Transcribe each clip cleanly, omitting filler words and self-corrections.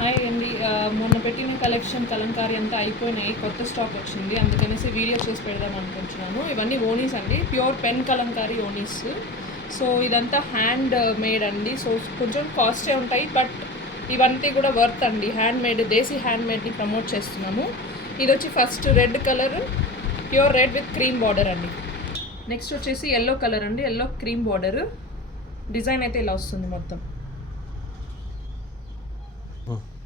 హాయ్ అండి. మొన్న పెట్టిన కలెక్షన్ కలంకారీ అంతా అయిపోయినాయి, కొత్త స్టాక్ వచ్చింది, అందుకనేసి వీడియో చేసి పెడదాం అనుకుంటున్నాను. ఇవన్నీ ఓనీస్ అండి, ప్యూర్ పెన్ కలంకారీ ఓనీస్. సో ఇదంతా హ్యాండ్ మేడ్ అండి. సో కొంచెం కాస్టే ఉంటాయి, బట్ ఇవన్నీ కూడా వర్త్ అండి. హ్యాండ్ మేడ్, దేశీ హ్యాండ్ మేడ్ని ప్రమోట్ చేస్తున్నాము. ఇది వచ్చి first red colour, pure red with cream border అండి. నెక్స్ట్ వచ్చేసి ఎల్లో కలర్ అండి, ఎల్లో క్రీమ్ బార్డర్. డిజైన్ అయితే ఇలా వస్తుంది మొత్తం.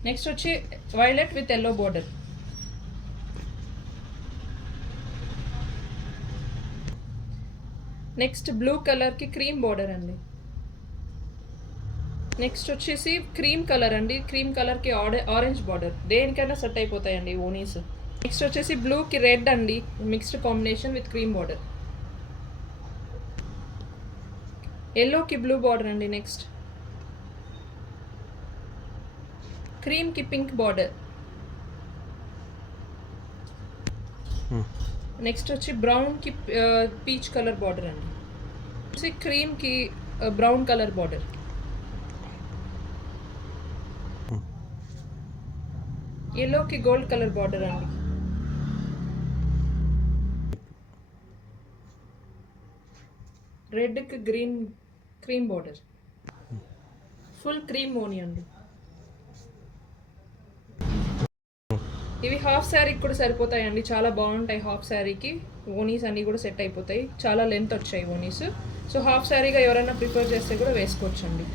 నెక్స్ట్ వచ్చి violet with yellow border. Next blue కలర్కి క్రీమ్ బోర్డర్ అండి. నెక్స్ట్ వచ్చేసి క్రీమ్ కలర్ అండి, క్రీమ్ కలర్కి ఆరెంజ్ బార్డర్. దేనికైనా సెట్ అయిపోతాయండి ఓనీస్. నెక్స్ట్ వచ్చేసి బ్లూకి రెడ్ అండి, mixed combination with cream border. ఎల్లోకి బ్లూ బార్డర్ అండి. నెక్స్ట్ క్రీమ్కి పింక్ బార్డర్. నెక్స్ట్ వచ్చి బ్రౌన్కి పీచ్ కలర్ బార్డర్ అండి. క్రీమ్కి బ్రౌన్ కలర్ బార్డర్. ఎల్లోకి గోల్డ్ కలర్ బార్డర్ అండి. రెడ్కి green cream border. Full cream ఓనీ అండి. ఇవి హాఫ్ శారీకి కూడా సరిపోతాయండి, చాలా బాగుంటాయి. హాఫ్ శారీకి ఓనీస్ అన్నీ కూడా సెట్ అయిపోతాయి, చాలా లెంత్ వచ్చాయి ఓనీస్. సో హాఫ్ శారీగా ఎవరైనా ప్రిఫర్ చేస్తే కూడా వేసుకోవచ్చండి.